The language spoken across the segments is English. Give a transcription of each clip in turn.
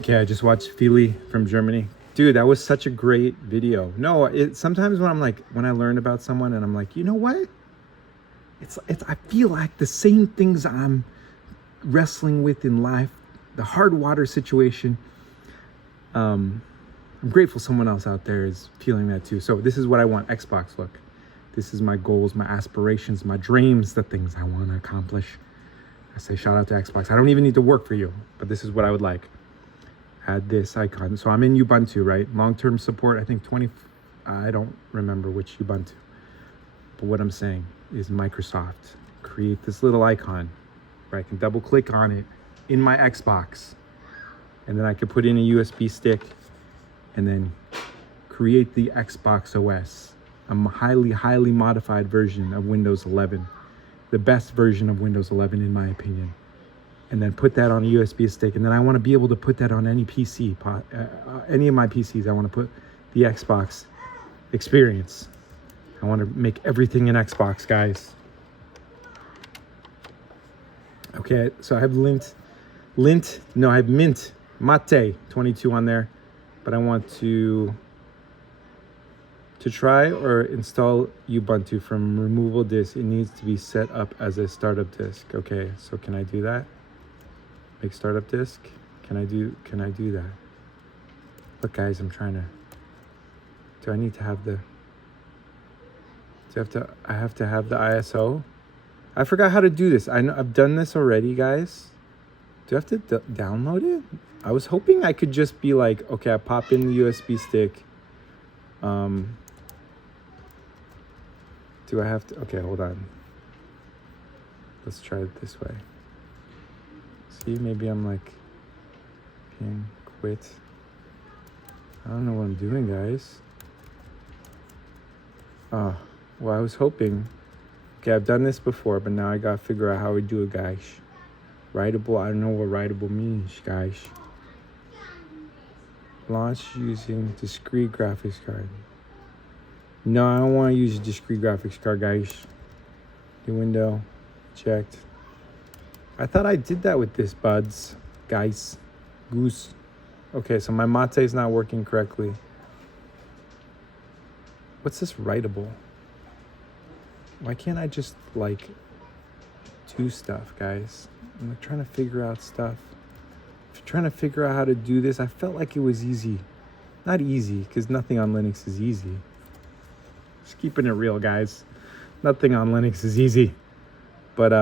Okay, I just watched Feely from Germany. Dude, that was such a great video. No, it sometimes when I'm like when I learn about someone and I'm like, you know what? It's I feel like the same things I'm wrestling with in life, the hard water situation. Um, I'm grateful someone else out there is feeling that too. So this is what I want Xbox look. This is my goals, my aspirations, my dreams, the things I want to accomplish. I say shout out to Xbox. I don't even need to work for you, but this is what I would like. Add this icon. So I'm in Ubuntu, right? Long-term support, I think 20, I don't remember which Ubuntu. But what I'm saying is Microsoft, create this little icon where I can double click on it in my Xbox. And then I can put in a USB stick and then create the Xbox OS, a highly modified version of Windows 11, the best version of Windows 11 in my opinion. And then put that on a USB stick. And then I want to be able to put that on any PC, any of my PCs. I want to put the Xbox experience. I want to make everything an Xbox, guys. Okay, so I have I have Mint Mate 22 on there, but I want to try or install Ubuntu from removable disk. It needs to be set up as a startup disk. Okay, so can I do that? Make startup disk. Can I do that? Look, guys, I'm trying to. Do I need to have the? I have to have the ISO. I forgot how to do this. I know I've done this already, guys. Do I have to download it? I was hoping I could just be like, okay, I pop in the USB stick. Do I have to? Okay, hold on. Let's try it this way. See, maybe I'm like, quit. I don't know what I'm doing, guys. Well, I was hoping. Okay, I've done this before, but now I gotta figure out how we do it, guys. Writable, I don't know what writable means, guys. Launch using discrete graphics card. No, I don't want to use a discrete graphics card, guys. New window, checked. I thought I did that with this, buds. Guys. Goose. Okay, so my mate is not working correctly. What's this writable? Why can't I just, like, do stuff, guys? I'm like, trying to figure out stuff. Trying to figure out how to do this. I felt like it was easy. Not easy, because nothing on Linux is easy. Just keeping it real, guys. Nothing on Linux is easy. But,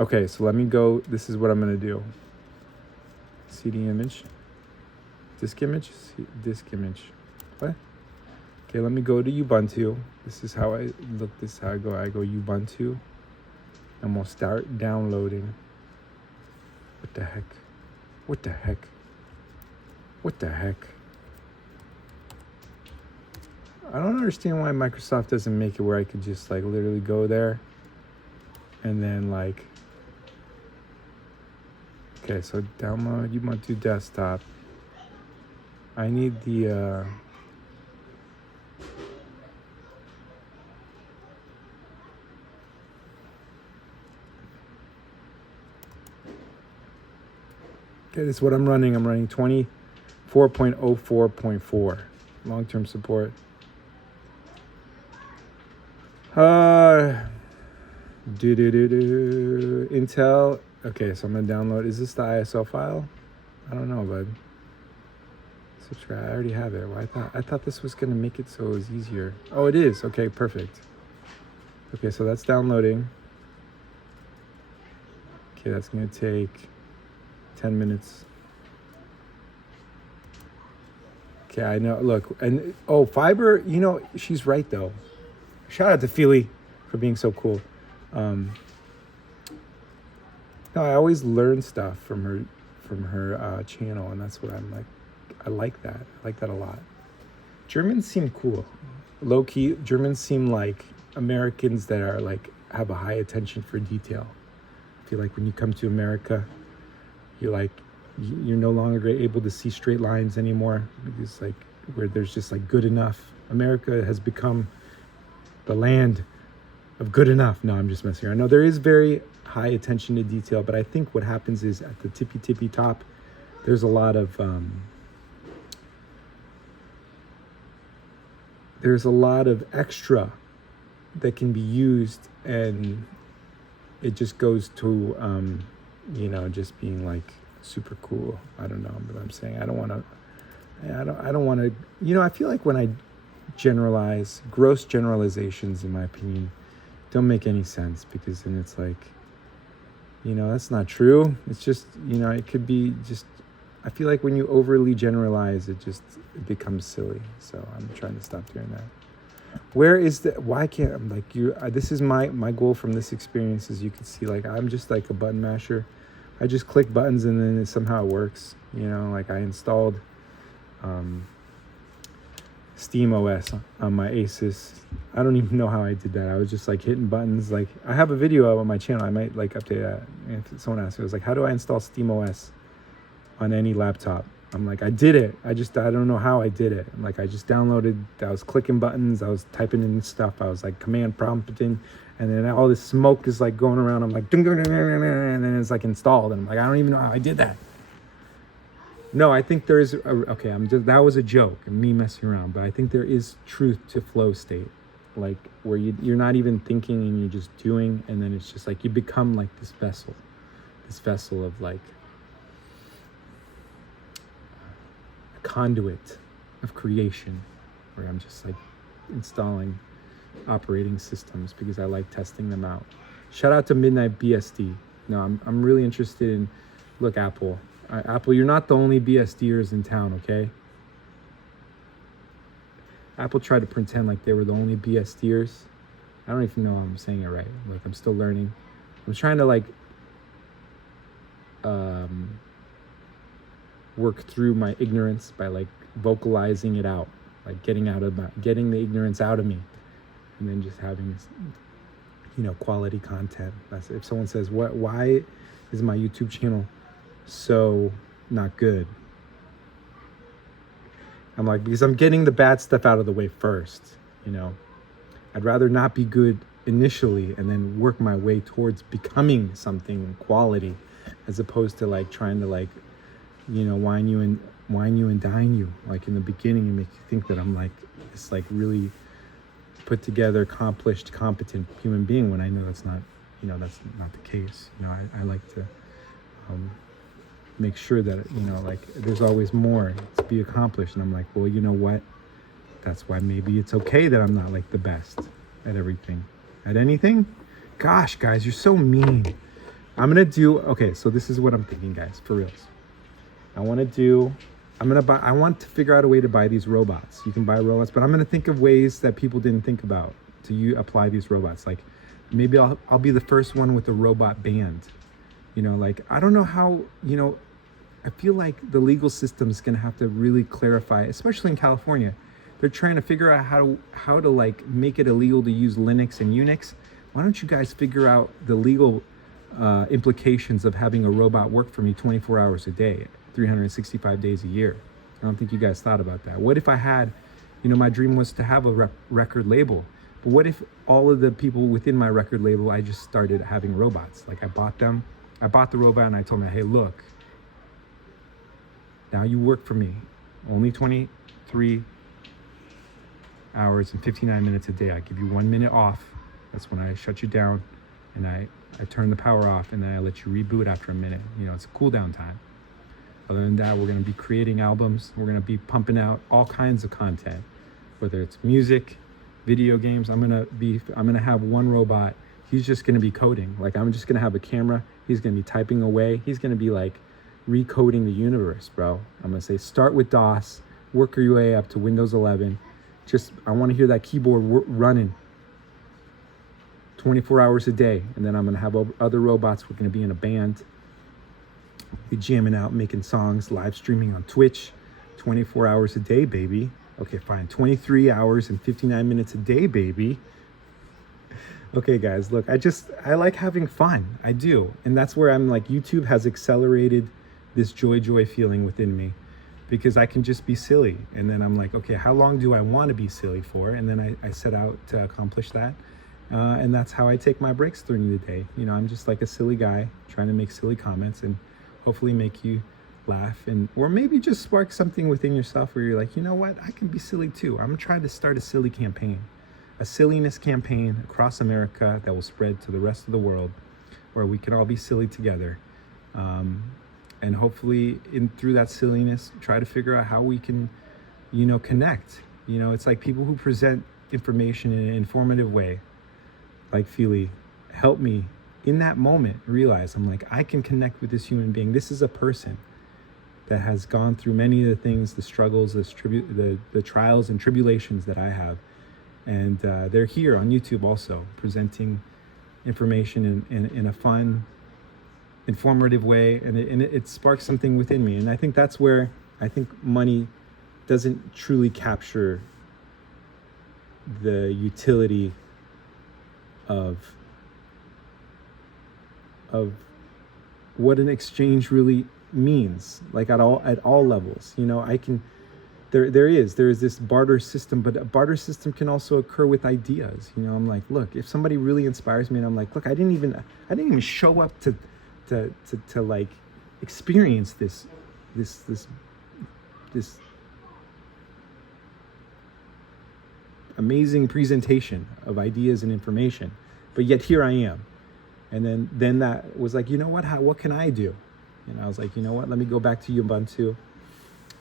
okay, so let me go. This is what I'm going to do. CD image. Disk image? Disk image. What? Okay, let me go to Ubuntu. This is how I look. This is how I go. I go Ubuntu. And we'll start downloading. What the heck? What the heck? What the heck? I don't understand why Microsoft doesn't make it where I could just like literally go there and then like, okay, so download Ubuntu desktop. I need the, okay, this is what I'm running. I'm running 24.04.4 long-term support. Intel. Okay, so I'm gonna download. Is this the ISO file? I don't know, bud. Subscribe. I already have it. Well, I thought this was gonna make it so it was easier. Oh, it is. Okay, perfect. Okay, so that's downloading. Okay, that's gonna take 10 minutes. Okay, I know. Look, and oh, Fiber. You know, she's right though. Shout out to Feely for being so cool. No, I always learn stuff from her channel, and that's what I'm like. I like that. I like that a lot. Germans seem cool. Low key, Germans seem like Americans that are like have a high attention for detail. I feel like when you come to America, you're no longer able to see straight lines anymore. It's like where there's just like good enough. America has become the land of good enough. No, I'm just messing around. No, there is very high attention to detail, but I think what happens is at the tippy top, there's a lot of extra that can be used, and it just goes to just being like super cool. I don't know, but I'm saying I don't want to I feel like when I generalize, gross generalizations in my opinion don't make any sense, because then it's like, that's not true. It's just, it could be just, I feel like when you overly generalize, it becomes silly. So I'm trying to stop doing that. Why can't I'm like you? This is my goal from this experience. As you can see, like I'm just like a button masher. I just click buttons and then somehow it works. Like I installed Steam OS on my Asus. I don't even know how I did that. I was just like hitting buttons. Like I have a video on my channel. I might like update that. If someone asked me, I was like, how do I install Steam OS on any laptop? I'm like, I did it. I don't know how I did it. Like I just downloaded, I was clicking buttons, I was typing in stuff, I was like command prompting, and then all this smoke is like going around. I'm like, and then it's like installed, and I'm like, I don't even know how I did that. No, I think there is, that was a joke and me messing around, but I think there is truth to flow state, like where you're not even thinking and you're just doing, and then it's just like you become like this vessel of like conduit of creation, where I'm just like installing operating systems because I like testing them out. Shout out to Midnight BSD. No, I'm really interested in, look, Apple, you're not the only BSDers in town, okay? Apple tried to pretend like they were the only BSDers. I don't even know if I'm saying it right. Like I'm still learning. I'm trying to like work through my ignorance by like vocalizing it out, like getting the ignorance out of me, and then just having quality content. That's, if someone says, why is my YouTube channel so not good? I'm like, because I'm getting the bad stuff out of the way first. I'd rather not be good initially and then work my way towards becoming something quality, as opposed to like trying to like wine you and dine you, like in the beginning, and make you think that I'm like this like really put together, accomplished, competent human being, when I know that's not the case. I like to make sure that like there's always more to be accomplished, and I'm like, well, you know what, that's why maybe it's okay that I'm not like the best at everything, at anything. Gosh, guys, you're so mean. Okay, so this is what I'm thinking, guys, for reals. I want to figure out a way to buy these robots. You can buy robots, but I'm going to think of ways that people didn't think about to apply these robots. Like maybe I'll be the first one with a robot band. Like I don't know how, I feel like the legal system is going to have to really clarify, especially in California. They're trying to figure out how to like make it illegal to use Linux and Unix. Why don't you guys figure out the legal implications of having a robot work for me 24 hours a day, 365 days a year? I don't think you guys thought about that. What if I had, my dream was to have a record label, but what if all of the people within my record label, I just started having robots? Like I bought the robot and I told them, hey, look, now you work for me only 23 hours and 59 minutes a day. I give you 1 minute off. That's when I shut you down, and I turn the power off, and then I let you reboot after a minute. It's a cool down time. Other than that, we're going to be creating albums. We're going to be pumping out all kinds of content, whether it's music, video games. I'm going to have one robot. He's just going to be coding. Like I'm just going to have a camera. He's going to be typing away. He's going to be like recoding the universe, bro. I'm going to say, start with DOS, work your way up to Windows 11. I want to hear that keyboard running 24 hours a day. And then I'm going to have other robots. We're going to be in a band. Be jamming out, making songs, live streaming on Twitch 24 hours a day, baby. Okay, fine. 23 hours and 59 minutes a day, baby. Okay, guys, look, I like having fun. I do. And that's where I'm like, YouTube has accelerated this joy feeling within me, because I can just be silly. And then I'm like, okay, how long do I want to be silly for? And then I set out to accomplish that. And that's how I take my breaks during the day. I'm just like a silly guy trying to make silly comments and hopefully make you laugh, and or maybe just spark something within yourself where you're like, you know what, I can be silly too. I'm trying to start a silly campaign, a silliness campaign across America that will spread to the rest of the world, where we can all be silly together, and hopefully through that silliness try to figure out how we can, connect. It's like people who present information in an informative way, like Feely, help me in that moment realize I'm like, I can connect with this human being. This is a person that has gone through many of the things, the struggles, the trials and tribulations that I have. And they're here on YouTube also presenting information in a fun, informative way. And it sparks something within me. And I think that's where I think money doesn't truly capture the utility of what an exchange really means, like at all levels. There is this barter system, but a barter system can also occur with ideas. I'm like, look, if somebody really inspires me, and I'm like, look, I didn't even show up to like experience this amazing presentation of ideas and information, but yet here I am. And then that was like, you know what can I do? I was like, you know what, let me go back to Ubuntu.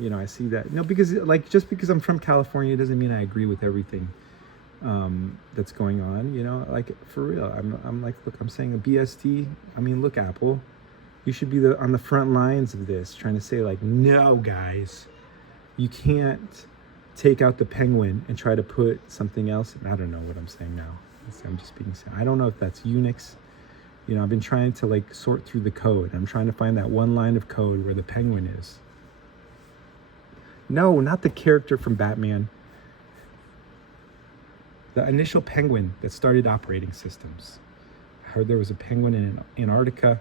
I see that. No, because like, just because I'm from California doesn't mean I agree with everything that's going on. Like for real, I'm like, look, I'm saying a BSD. I mean, look, Apple, you should be on the front lines of this, trying to say like, no, guys, you can't take out the penguin and try to put something else. I don't know what I'm saying now. I'm just being. I don't know if that's Unix. I've been trying to like sort through the code. I'm trying to find that one line of code where the penguin is. No, not the character from Batman. The initial penguin that started operating systems. I heard there was a penguin in Antarctica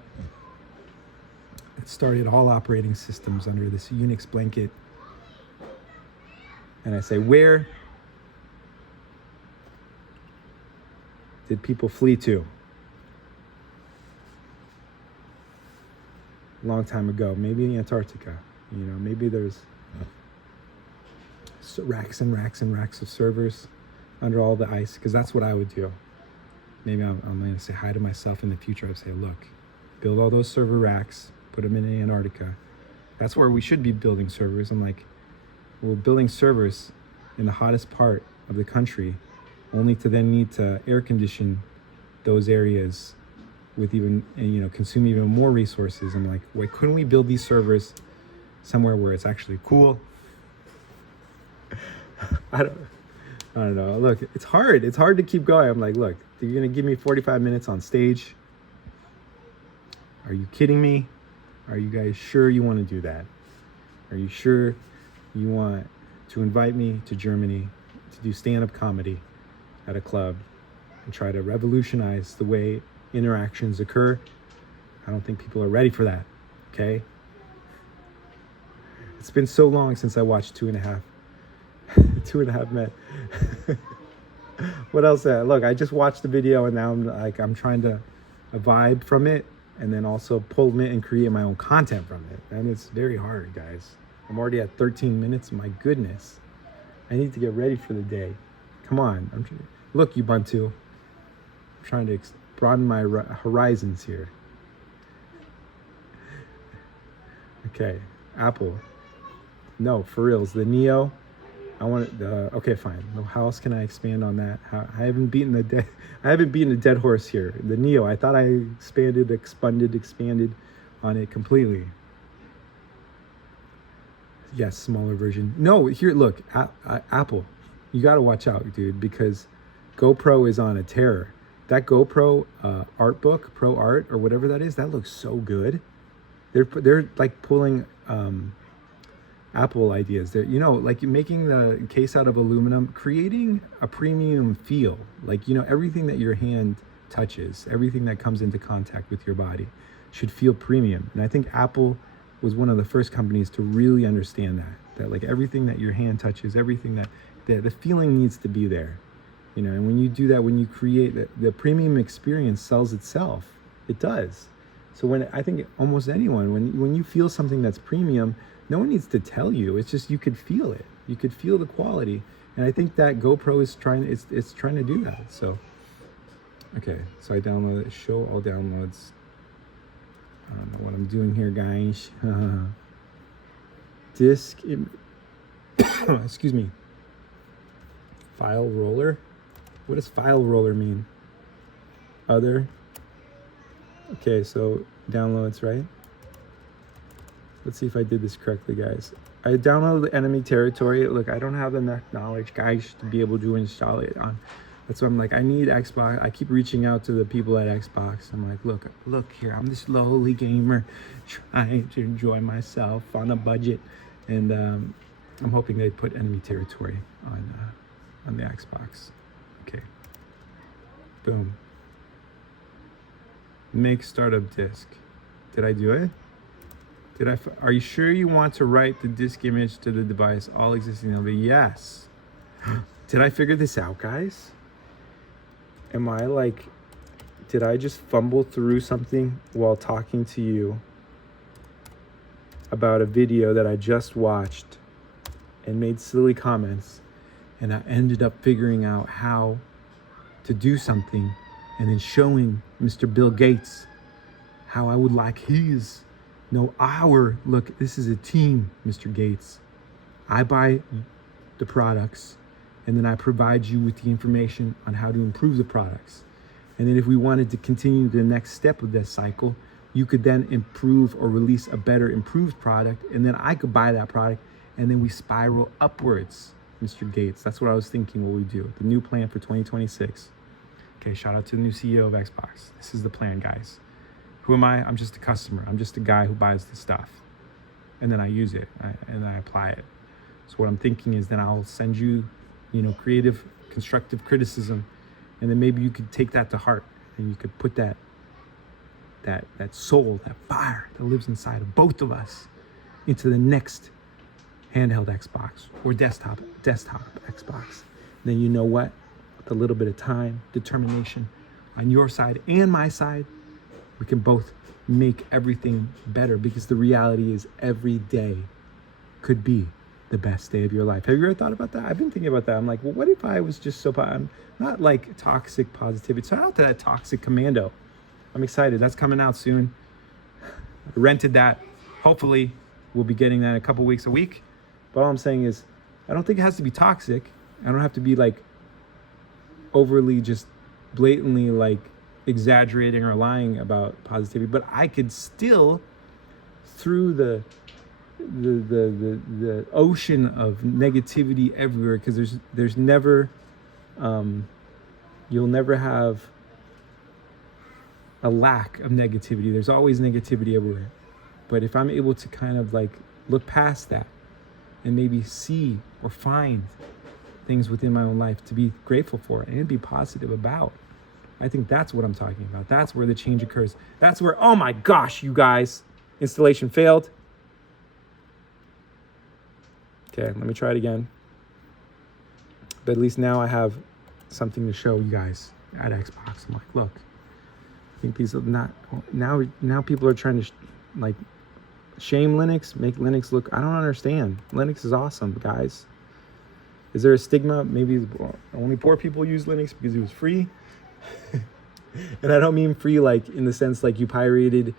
that started all operating systems under this Unix blanket. And I say, where did people flee to? A long time ago, maybe in Antarctica. Maybe there's racks and racks and racks of servers under all the ice, because that's what I would do. Maybe I'm going to say hi to myself in the future. I'd say, look, build all those server racks, put them in Antarctica. That's where we should be building servers. I'm like, we're building servers in the hottest part of the country, only to then need to air condition those areas with consume even more resources. I'm like, why couldn't we build these servers somewhere where it's actually cool? I don't know. Look, it's hard to keep going. I'm like, look, you're gonna give me 45 minutes on stage? Are you kidding me? Are you guys sure you want to do that? Are you sure you want to invite me to Germany to do stand-up comedy at a club and try to revolutionize the way interactions occur? I don't think people are ready for that, okay? It's been so long since I watched Two and a Half Men. What else? Look, I just watched the video and now I'm trying to vibe from it and then also pull it and create my own content from it. And it's very hard, guys. I'm already at 13 minutes. My goodness. I need to get ready for the day. Come on. Look, Ubuntu. I'm trying to broaden my horizons here. Okay. Apple. No, for reals. The Neo. I want okay, fine. How else can I expand on that? I haven't beaten a dead horse here. The Neo. I thought I expanded on it completely. Yes, smaller version. No, here, look, Apple, you got to watch out, dude, because GoPro is on a tear. That GoPro art book, Pro Art, or whatever that is, that looks so good. They're like pulling Apple ideas. They're, like making the case out of aluminum, creating a premium feel. Like, everything that your hand touches, everything that comes into contact with your body should feel premium. And I think Apple was one of the first companies to really understand that like everything that your hand touches, everything that the feeling needs to be there, and when you do that, when you create the premium experience sells itself. It does. So when I think almost anyone, when you feel something that's premium, no one needs to tell you. It's just you could feel it. You could feel the quality, and I think that GoPro is trying. It's trying to do that. So okay, so I downloaded it. Show all downloads. I don't know what I'm doing here, guys. Disk. Excuse me. File roller. What does file roller mean? Other. Okay, so downloads, right? Let's see if I did this correctly, guys. I downloaded the enemy territory. Look, I don't have enough knowledge, guys, to be able to install it on. That's why I'm like, I need Xbox. I keep reaching out to the people at Xbox. I'm like, look here. I'm this lowly gamer trying to enjoy myself on a budget. And I'm hoping they put enemy territory on the Xbox. Okay. Boom. Make startup disk. Did I do it? Are you sure you want to write the disk image to the device? All existing LV. Yes. Did I figure this out, guys? Am I like, did I just fumble through something while talking to you about a video that I just watched and made silly comments, and I ended up figuring out how to do something and then showing Mr. Bill Gates how I would like look, this is a team, Mr. Gates. I buy the products and then I provide you with the information on how to improve the products. And then if we wanted to continue the next step of this cycle, you could then improve or release a better improved product, and then I could buy that product, and then we spiral upwards, Mr. Gates. That's what I was thinking what we do. The new plan for 2026. Okay, shout out to the new CEO of Xbox. This is the plan, guys. Who am I? I'm just a customer. I'm just a guy who buys the stuff. And then I use it, and I apply it. So what I'm thinking is then I'll send you, creative, constructive criticism, and then maybe you could take that to heart, and you could put that soul, that fire that lives inside of both of us into the next handheld Xbox or desktop Xbox. Then you know what? With a little bit of time, determination on your side and my side, we can both make everything better, because the reality is every day could be the best day of your life. Have you ever thought about that? I've been thinking about that. I'm like, well, what if I was just so, I'm not like toxic positivity. So out to that Toxic Commando. I'm excited. That's coming out soon. I rented that. Hopefully we'll be getting that in a couple weeks, a week. But all I'm saying is, I don't think it has to be toxic. I don't have to be like overly just blatantly like exaggerating or lying about positivity, but I could still, through the ocean of negativity everywhere, because there's never you'll never have a lack of negativity. There's always negativity everywhere. But if I'm able to kind of like look past that and maybe see or find things within my own life to be grateful for and be positive about, I think that's what I'm talking about. That's where the change occurs. That's where, oh my gosh, you guys, installation failed. Okay, let me try it again. But at least now I have something to show you guys at Xbox. I'm like, look, I think these are not, now people are trying to like shame Linux, make Linux look, I don't understand. Linux is awesome, guys. Is there a stigma? Maybe only poor people use Linux because it was free. And I don't mean free like in the sense like you pirated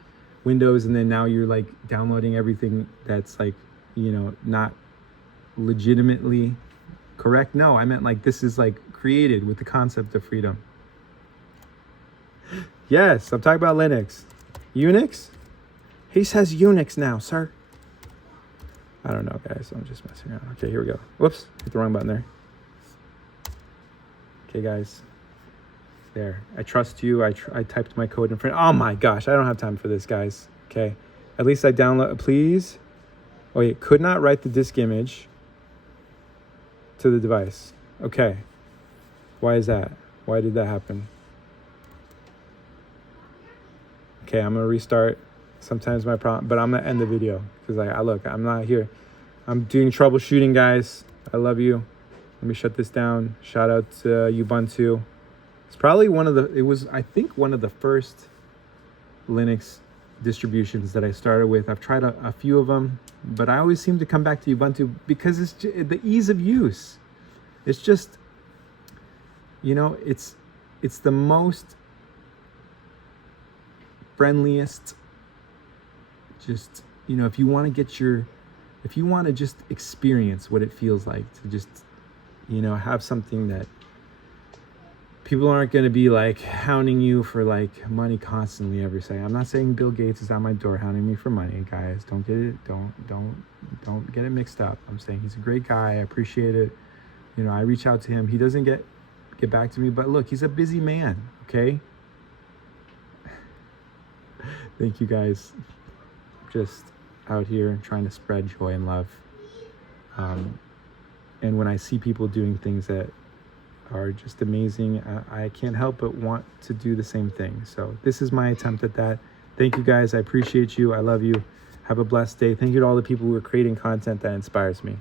Windows and then now you're like downloading everything that's like, not legitimately correct. No, I meant like this is like created with the concept of freedom. Yes, I'm talking about Linux. Unix? He says Unix now, sir. I don't know, guys. I'm just messing around. Okay, here we go. Whoops, hit the wrong button there. Okay, guys. There. I trust you. I typed my code in front. Oh my gosh, I don't have time for this, guys. Okay. At least I download. Please. Oh, wait. Could not write the disk image to the device. Okay. Why is that? Why did that happen? Okay, I'm gonna restart. Sometimes my problem, but I'm gonna end the video because look, I'm not here. I'm doing troubleshooting, guys. I love you. Let me shut this down. Shout out to Ubuntu. It's probably I think one of the first Linux distributions that I started with. I've tried a few of them, but I always seem to come back to Ubuntu because it's the ease of use. It's just, you know, it's the most friendliest. Just, you know, if you want to just experience what it feels like to just, you know, have something that people aren't going to be like hounding you for like money constantly every second. I'm not saying Bill Gates is at my door hounding me for money, guys. Don't get it mixed up. I'm saying he's a great guy. I appreciate it. You know, I reach out to him. He doesn't get back to me, but look, he's a busy man. Okay. Thank you, guys. Just out here trying to spread joy and love. And when I see people doing things that are just amazing, I can't help but want to do the same thing. So this is my attempt at that. Thank you, guys. I appreciate you. I love you. Have a blessed day. Thank you to all the people who are creating content that inspires me.